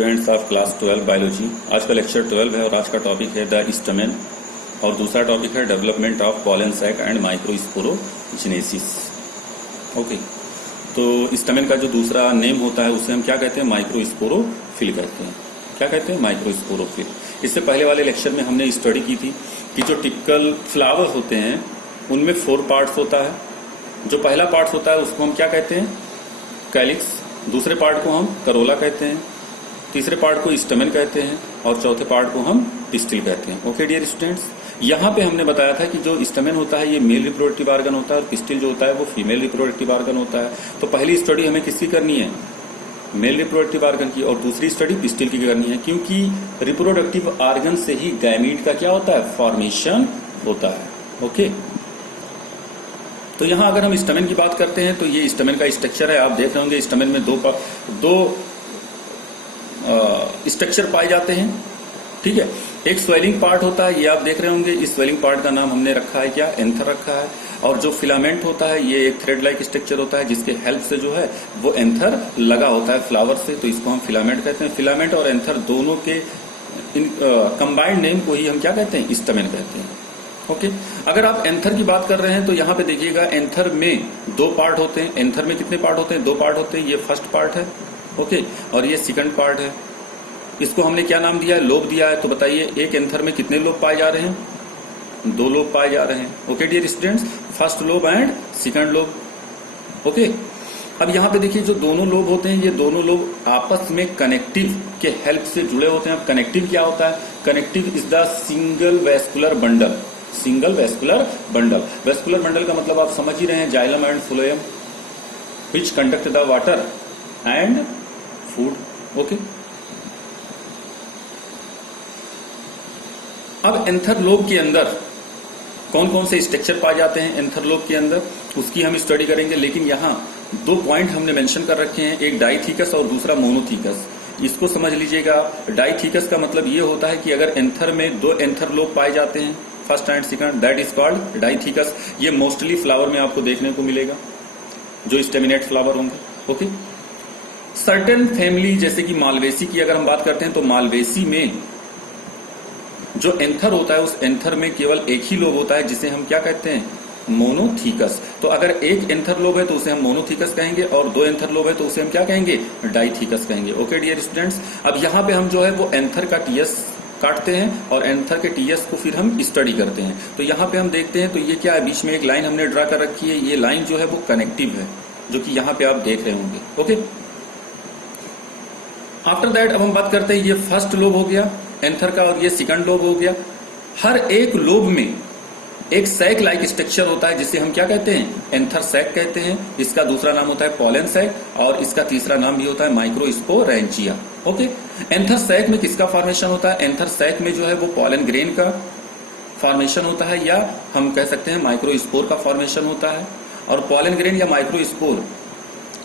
Students of class 12 biology. आज का lecture 12 है और आज का टॉपिक है द स्टमेन और दूसरा टॉपिक है development of pollen sac and microsporogenesis. Okay, तो स्टमेन का जो दूसरा नेम होता है उसे हम क्या कहते हैं? माइक्रोस्पोरोफिल कहते हैं। क्या कहते हैं? माइक्रोस्पोरोफिल। इससे पहले वाले लेक्चर में हमने स्टडी की थी कि जो टिपिकल फ्लावर होते हैं उनमें 4 पार्ट्स होता है। जो पहला पार्ट होता है उसको हम क्या कहते हैं? कैलिक्स। दूसरे पार्ट को हम करोला कहते हैं, तीसरे पार्ट को स्टमेन कहते हैं और चौथे पार्ट को हम पिस्टिल कहते हैं। ओके डियर स्टूडेंट्स, यहाँ पे हमने बताया था कि जो स्टमेन होता है ये मेल रिप्रोडक्टिव ऑर्गन होता है और पिस्टिल जो होता है वो फीमेल रिप्रोडक्टिव ऑर्गन होता है। तो पहली स्टडी हमें किसकी करनी है? मेल रिप्रोडक्टिव ऑर्गन की, और दूसरी स्टडी पिस्टिल की करनी है, क्योंकि रिप्रोडक्टिव ऑर्गन से ही गैमीट का क्या होता है? फॉर्मेशन होता है। ओके, तो यहां अगर हम स्टमेन की बात करते हैं तो ये स्टमेन का स्ट्रक्चर है। आप देख रहे होंगे स्टमेन में दो स्ट्रक्चर पाए जाते हैं। ठीक है, एक स्वेलिंग पार्ट होता है, ये आप देख रहे होंगे। इस स्वेलिंग पार्ट का नाम हमने रखा है क्या? एंथर रखा है। और जो फिलामेंट होता है ये एक थ्रेड लाइक स्ट्रक्चर होता है जिसके हेल्प से जो है वो एंथर लगा होता है फ्लावर से, तो इसको हम फिलामेंट कहते हैं। फिलामेंट और एंथर दोनों के कंबाइंड नेम को ही हम क्या कहते हैं? स्टमेन कहते हैं। ओके, अगर आप एंथर की बात कर रहे हैं तो यहां पे देखिएगा एंथर में 2 पार्ट होते हैं। एंथर में कितने पार्ट होते हैं? 2 पार्ट होते हैं। ये फर्स्ट पार्ट है, ओके, और ये सेकंड पार्ट है। इसको हमने क्या नाम दिया है? लोब दिया है। तो बताइए एक एंथर में कितने लोब पाए जा रहे हैं? 2 लोब पाए जा रहे हैं। Okay dear students, first lobe and second lobe. Okay, अब यहाँ पे देखिए जो दोनों लोब होते हैं ये दोनों लोब आपस में कनेक्टिव के हेल्प से जुड़े होते हैं। अब कनेक्टिव क्या होता है? Connective is the single vascular bundle. Single vascular bundle. Vascular bundle का मतलब आप समझ ही रहे हैं, xylem and phloem which conduct the water and food. Okay, अब एंथर लोब के अंदर कौन कौन से स्ट्रक्चर पाए जाते हैं एंथर लोब के अंदर, उसकी हम स्टडी करेंगे। लेकिन यहाँ 2 पॉइंट हमने मेंशन कर रखे हैं, एक डाइथीकस और दूसरा मोनोथीकस। इसको समझ लीजिएगा। डाइथीकस का मतलब ये होता है कि अगर एंथर में 2 एंथर लोब पाए जाते हैं, first and second, that is called dithecous. ये मोस्टली फ्लावर में आपको देखने को मिलेगा जो स्टेमिनेट फ्लावर होंगे। ओके, सर्टेन फैमिली जैसे कि मालवेसी की अगर हम बात करते हैं तो मालवेसी में जो एंथर होता है उस एंथर में केवल एक ही लोब होता है जिसे हम क्या कहते हैं? मोनोथीकस। तो अगर एक एंथर लोब है तो उसे हम मोनोथीकस कहेंगे और 2 एंथर लोब है तो उसे हम क्या कहेंगे? डाइथीकस कहेंगे। ओके डियर स्टूडेंट्स, अब यहाँ पे हम जो है वो एंथर का टीएस काटते हैं और एंथर के टीएस को फिर हम स्टडी करते हैं। तो यहाँ पे हम देखते हैं तो ये क्या है? बीच में एक लाइन हमने ड्रा कर रखी है। ये लाइन जो है वो कनेक्टिव है, जो कि यहाँ पे आप देख रहे होंगे। ओके, आफ्टर दैट अब हम बात करते हैं, ये फर्स्ट लोब हो गया एंथर का और ये सेकंड लोब हो गया। हर एक लोब में एक सैक लाइक स्ट्रक्चर होता है जिसे हम क्या कहते हैं? एंथर सैक कहते हैं। इसका दूसरा नाम होता है पॉलन सैक और इसका तीसरा नाम भी होता है माइक्रोस्पोरेंचिया। ओके, एंथर सैक में किसका फॉर्मेशन होता है? एंथर सैक में जो है वो पॉलन ग्रेन का फॉर्मेशन होता है, या हम कह सकते हैं माइक्रोस्पोर का फॉर्मेशन होता है। और पॉलन ग्रेन या माइक्रोस्पोर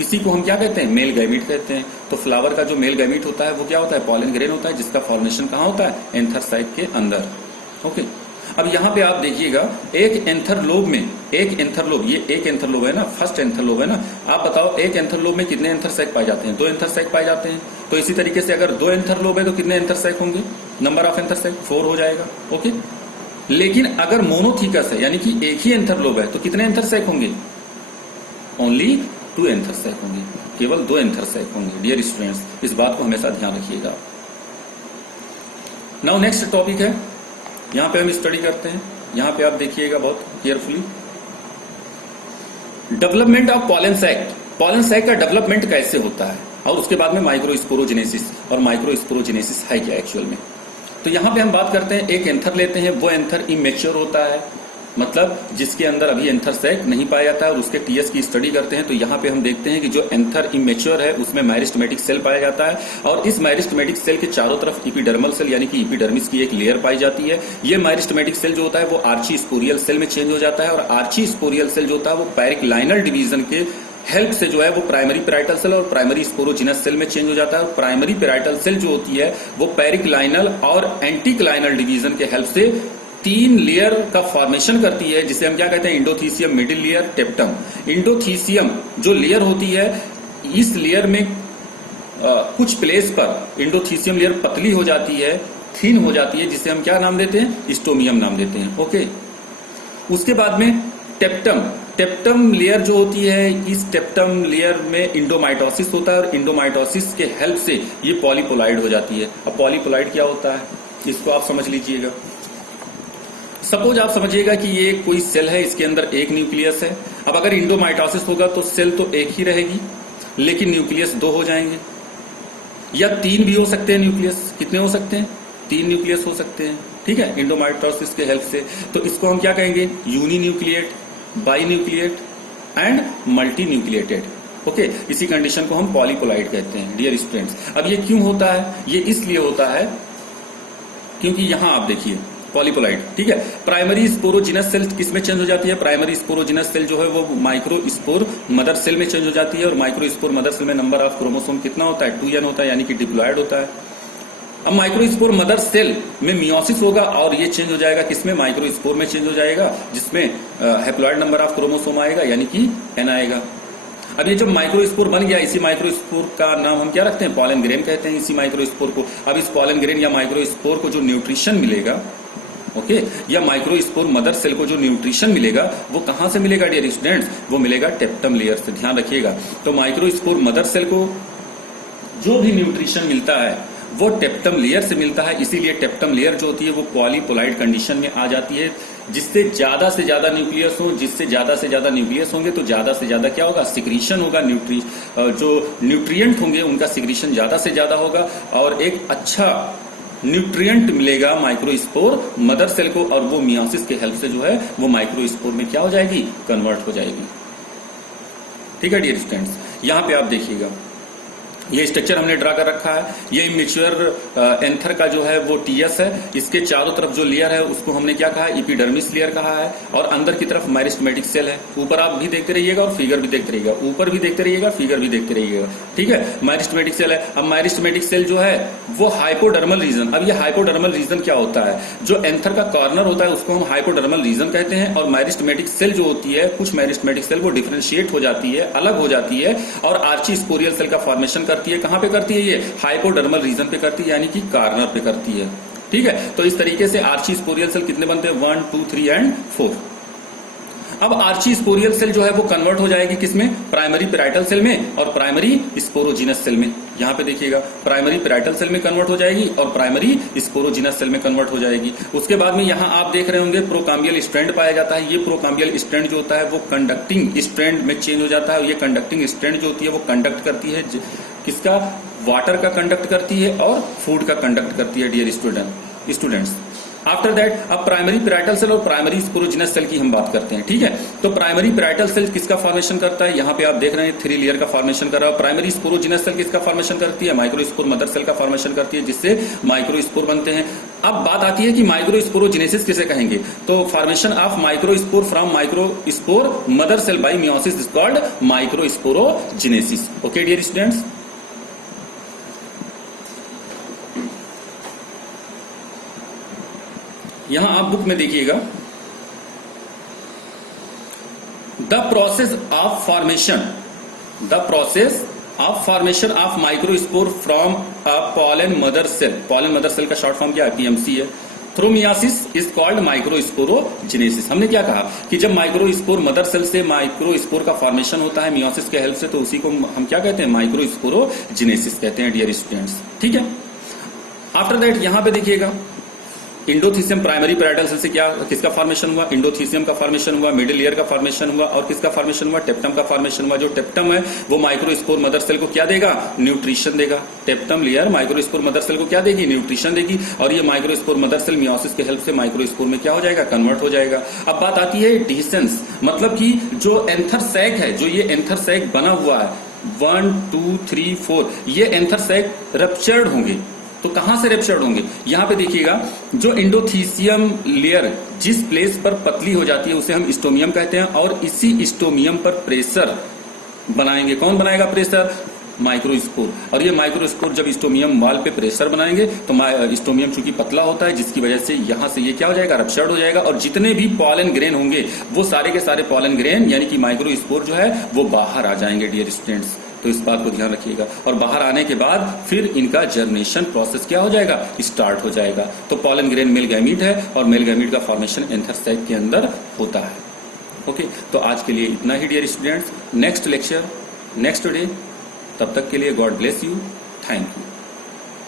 इसी को हम क्या कहते हैं? मेल गैमीट कहते हैं। तो फ्लावर का जो मेल गैमीट होता है वो क्या होता है? पॉलन ग्रेन होता है, जिसका फॉर्मेशन कहाँ होता है? एंथर सैक के अंदर। ओके, अब यहाँ पे आप देखिएगा एक एंथर लोब में एक एंथर लोब, ये एक एंथर लोब है ना, फर्स्ट एंथर लोब है ना। आप बताओ एक एंथर लोब में कितने एंथर सैक पाए जाते हैं? 2 एंथर सैक पाए जाते हैं। तो इसी तरीके से अगर 2 एंथर लोब है तो कितने एंथर सैक होंगे? नंबर ऑफ एंथर सैक 4 हो जाएगा। ओके, लेकिन अगर मोनोथीकस है यानी कि एक ही एंथर लोब है तो कितने एंथर सैक होंगे? ओनली 2 एंथर सैक होंगे, केवल 2 एंथर सैक होंगे। डियर स्टूडेंट्स, इस बात को हमेशा ध्यान रखिएगा। नाउ नेक्स्ट टॉपिक है, यहां पे हम स्टडी करते हैं। यहां पे आप देखिएगा बहुत carefully, development of pollen sac. Pollen sac का डेवलपमेंट कैसे होता है और उसके बाद में माइक्रोस्पोरोजेनेसिस। और माइक्रोस्पोरोजेनेसिस है क्या एक्चुअल में? तो यहां पे हम बात करते हैं, एक एंथर लेते हैं, वो एंथर इमेच्योर होता है, मतलब जिसके अंदर अभी एंथर सैक नहीं पाया जाता है, और उसके टीएस की स्टडी करते हैं। तो यहाँ पे हम देखते हैं कि जो एंथर इमेच्योर है उसमें मेरिस्टेमेटिक सेल पाया जाता है और इस मेरिस्टेमेटिक सेल के चारों तरफ इपिडर्मल सेल यानी कि इपिडर्मिस की एक लेयर पाई जाती है। ये मेरिस्टेमेटिक सेल जो होता है वो आर्ची स्पोरियल सेल में चेंज हो जाता है और आर्ची स्पोरियल सेल जो होता है वो पैरिक्लाइनल डिवीजन के हेल्प से जो है वो प्राइमरी पेराइटल सेल और प्राइमरी स्पोरोजिनस सेल में चेंज हो जाता है। और प्राइमरी पेराइटल सेल जो होती है वो पैरिक्लाइनल और एंटीक्लाइनल डिवीजन के हेल्प से 3 लेयर का फॉर्मेशन करती है, जिसे हम क्या कहते हैं? इंडोथीसियम, मिडिल लेयर, टेप्टम। इंडोथीसियम जो लेयर होती है, इस लेयर में कुछ प्लेस पर इंडोथीसियम लेयर पतली हो जाती है, थिन हो जाती है, जिसे हम क्या नाम देते हैं, स्टोमियम नाम देते हैं। ओके, उसके बाद में टेप्टम, टेप्टम लेयर जो होती है, इस टेप्टम लेयर में इंडोमाइटोसिस होता है और इंडोमाइटोसिस के हेल्प से ये पॉलीपोलाइड हो जाती है। अब पॉलीपोलाइड क्या होता है इसको आप समझ लीजिएगा। सपोज आप समझिएगा कि ये कोई सेल है, इसके अंदर एक न्यूक्लियस है। अब अगर इंडोमाइटोसिस होगा तो सेल तो एक ही रहेगी, लेकिन न्यूक्लियस दो हो जाएंगे, या तीन भी हो सकते हैं न्यूक्लियस। कितने हो सकते हैं? तीन न्यूक्लियस हो सकते हैं, ठीक है, इंडोमाइटोसिस के हेल्प से। तो इसको हम क्या कहेंगे? Uninucleate, binucleate and multinucleated. Okay, इसी कंडीशन को हम पॉलीपोलाइड कहते हैं डियर स्टूडेंट्स। अब ये क्यों होता है? ये इसलिए होता है क्योंकि यहां आप देखिए पॉलीपोलाइड, ठीक है। प्राइमरी स्पोरोजिनस सेल किसमें चेंज हो जाती है? प्राइमरी स्पोरोजिनस सेल जो है वो माइक्रोस्पोर मदर सेल में चेंज हो जाती है, और माइक्रोस्पोर मदर सेल में नंबर ऑफ क्रोमोसोम कितना होता है? 2n होता है, यानी कि डिप्लॉयड होता है। अब माइक्रोस्पोर मदर सेल में मियोसिस होगा और ये चेंज हो जाएगा किसमें? माइक्रोस्पोर में चेंज हो जाएगा, जिसमें हैप्लॉयड नंबर ऑफ क्रोमोसोम आएगा, यानी कि n आएगा। अब ये जब माइक्रोस्पोर बन गया, इसी माइक्रोस्पोर का नाम हम क्या रखते हैं? पॉलन ग्रेन कहते हैं इसी माइक्रोस्पोर को। अब इस पॉलन ग्रेन या माइक्रोस्पोर को जो न्यूट्रिशन मिलेगा, ओके, या माइक्रोस्पोर मदर सेल को जो न्यूट्रिशन मिलेगा वो कहां से मिलेगा डियर स्टूडेंट्स? वो मिलेगा टेप्टम लेयर से, ध्यान रखिएगा। तो माइक्रोस्पोर मदर सेल को जो भी न्यूट्रिशन मिलता है वो टेप्टम लेयर से मिलता है, इसीलिए टेप्टम लेयर जो होती है वो पॉलीपोलाइड कंडीशन में आ जाती है। जिससे ज्यादा से ज्यादा न्यूक्लियस हो, जिससे ज्यादा से ज्यादा न्यूक्लियस होंगे तो ज्यादा से ज्यादा क्या होगा? सिक्रीशन होगा, जो न्यूट्रिएंट होंगे उनका सिक्रीशन ज्यादा से ज्यादा होगा, और एक अच्छा न्यूट्रिएंट मिलेगा माइक्रोस्पोर मदर सेल को, और वो मियोसिस के हेल्प से जो है वो माइक्रोस्पोर में क्या हो जाएगी? कन्वर्ट हो जाएगी। ठीक है डियर स्टूडेंट्स, यहां पे आप देखिएगा ये स्ट्रक्चर हमने ड्रा कर रखा है। ये इमेच्योर एंथर का जो है वो टीएस है, इसके चारों तरफ जो लेयर है उसको हमने क्या कहा? एपिडर्मिस लेयर कहा है, और अंदर की तरफ मेरिस्टेमेटिक सेल है। ऊपर आप भी देखते रहिएगा और फिगर भी देखते रहिएगा, ऊपर भी देखते रहिएगा, फिगर भी देखते रहिएगा, ठीक है। मेरिस्टेमेटिक सेल है। अब मेरिस्टेमेटिक सेल जो है वो हाइपोडर्मल रीजन, अब ये हाइपोडर्मल रीजन क्या होता है? जो एंथर का कॉर्नर होता है उसको हम हाइपोडर्मल रीजन कहते हैं, और मेरिस्टेमेटिक सेल जो होती है, कुछ मेरिस्टेमेटिक सेल वो डिफरेंशिएट हो जाती है, अलग हो जाती है, और आर्ची स्पोरियल सेल का फॉर्मेशन करती है। कहां पे करती है? ये हाइपोडर्मल रीजन पे करती है, यानी कि कॉर्नर पे करती है, ठीक है। तो इस तरीके से आर्ची स्पोरियल सेल कितने बनते हैं? 1, 2, 3 एंड 4। अब आर्ची स्पोरियल सेल जो है वो कन्वर्ट हो जाएगी किसमें? प्राइमरी पेराइटल सेल में और प्राइमरी स्पोरोजिनस सेल में। यहां पे देखिएगा प्राइमरी पेराइटल सेल में कन्वर्ट हो जाएगी और प्राइमरी स्पोरोजिनस सेल में कन्वर्ट हो जाएगी। उसके बाद में यहां आप देख रहे होंगे प्रोकाम्बियल स्ट्रैंड पाया जाता है। ये प्रोकाम्बियल स्ट्रैंड जो होता है वो कंडक्टिंग स्ट्रैंड में चेंज हो जाता है। ये कंडक्टिंग स्ट्रैंड जो होती है वो कंडक्ट करती है किसका? वाटर का कंडक्ट करती है और फूड का कंडक्ट करती है डियर स्टूडेंट्स। आफ्टर दैट अब प्राइमरी पेराइटल सेल और प्राइमरी स्पोरोजिनस सेल की हम बात करते हैं, ठीक है। तो प्राइमरी पेराइटल सेल किसका फॉर्मेशन करता है? यहाँ पे आप देख रहे हैं 3 लेयर का फॉर्मेशन कर रहा है। प्राइमरी स्पोरोजिनस सेल किसका फॉर्मेशन करती है? माइक्रोस्पोर मदर सेल का फॉर्मेशन करती है, जिससे माइक्रोस्पोर बनते हैं। अब बात आती है कि माइक्रोस्पोरोजिनेसिस किसे कहेंगे? तो formation of microspore from microspore mother cell by meiosis is called microsporogenesis. Okay dear students, यहां आप बुक में देखिएगा the process of formation of microspore from a pollen mother cell. Pollen mother cell का शॉर्ट फॉर्म क्या है? PMC है। Through meiosis is called microsporogenesis. हमने क्या कहा कि जब माइक्रोस्पोर मदर सेल से माइक्रोस्पोर का फॉर्मेशन होता है मियोसिस के हेल्प से, तो उसी को हम क्या कहते हैं? माइक्रोस्पोरोजिनेसिस कहते हैं डियर स्टूडेंट्स, ठीक है। आफ्टर दैट यहां पे देखिएगा इंडोथीसियम प्राइमरी पेराइटल सेल से क्या किसका फॉर्मेशन हुआ? इंडोथीसियम का फॉर्मेशन हुआ, मिडिल लेयर का फॉर्मेशन हुआ, और किसका फॉर्मेशन हुआ? टेप्टम का फॉर्मेशन हुआ। जो टेप्टम है वो माइक्रोस्पोर मदर सेल को क्या देगा? न्यूट्रिशन देगा। Tapetum layer microspore mother cell को क्या देगी? न्यूट्रिशन देगी, और ये माइक्रोस्पोर मदर सेल मियोसिस के हेल्प से माइक्रोस्पोर में क्या हो जाएगा? कन्वर्ट हो जाएगा। अब बात आती है डिसेंस, मतलब कि जो एंथर सैक है, जो ये एंथर सैक बना हुआ है 1, 2, 3, 4, ये एंथर सैक रप्चर्ड होंगे। तो कहां से रप्चर्ड होंगे? यहां पे देखिएगा जो इंडोथीसियम लेयर जिस प्लेस पर पतली हो जाती है उसे हम स्टोमियम कहते हैं, और इसी स्टोमियम पर प्रेशर बनाएंगे। कौन बनाएगा प्रेशर? माइक्रोस्पोर। और ये माइक्रोस्पोर जब स्टोमियम वाल पे प्रेशर बनाएंगे तो स्टोमियम चूंकि पतला होता है, जिसकी वजह से यहां से ये क्या हो जाएगा? रप्चर्ड हो जाएगा, और जितने भी पॉलन ग्रेन होंगे वो सारे के सारे पॉलन ग्रेन यानी कि माइक्रोस्पोर जो है वो बाहर आ जाएंगे डियर स्टूडेंट्स। तो तो इस बात को ध्यान रखिएगा। और बाहर आने के बाद फिर इनका जर्मिनेशन प्रोसेस क्या हो जाएगा, स्टार्ट हो जाएगा। तो पॉलन ग्रेन मेल गैमीट है और मेल गैमीट का फॉर्मेशन एंथर सैक के अंदर होता है। ओके, तो आज के लिए इतना ही dear students. Next lecture next day, तब तक के लिए God bless you, thank you.